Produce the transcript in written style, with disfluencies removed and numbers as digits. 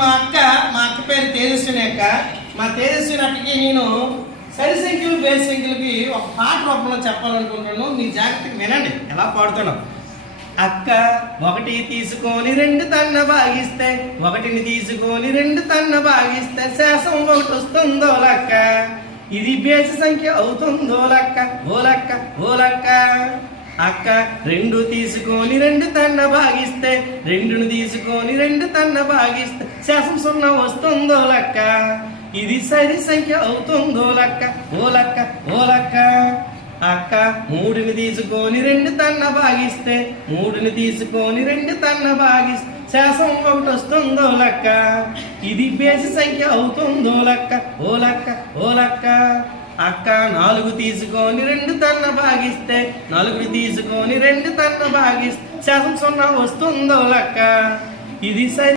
మా అక్క పేరు తేజస్విని అక్క. మా తేజస్విని అక్కకి నేను సరి సంఖ్యలు బేసి సంఖ్యలకి ఒక పాట రూపంలో చెప్పాలనుకుంటున్నాను. మీ జాగ్రత్తగా వినండి ఎలా పాడుతున్నాం. అక్క ఒకటి తీసుకొని రెండు తన్న బాగిస్తే, ఒకటిని తీసుకొని రెండు తన్న బాగిస్తే శాసం ఒకటి వస్తుందో లక్క. ఇది బేసి సంఖ్య అవుతుందో లక్క. ఓలక్క ఓలక్క. అక్క రెండు తీసుకొని రెండు తన్న బాగిస్తే, రెండును తీసుకొని రెండు తన్న బాగిస్తే శాసం సున్నా వస్తుందో లక్క. ఇది సరి సంఖ్య అవుతుందో లక్క. ఓలక్క ఓలక్క. అక్క మూడుని తీసుకొని రెండు తన్న బాగిస్తే, మూడుని తీసుకొని రెండు తన్న బాగిస్తే శాసం ఒకటి వస్తుందో లక్క. ఇది బేసి సంఖ్య అవుతుందో లక్క. ఓలక్క ఓలక్క. అక్క నాలుగు తీసుకొని రెండు తన్న బాగిస్తే, నలుగురు తీసుకొని రెండు తన్న బాగిస్తే శాసం సున్నా వస్తుందో లక్క. ఇది సరి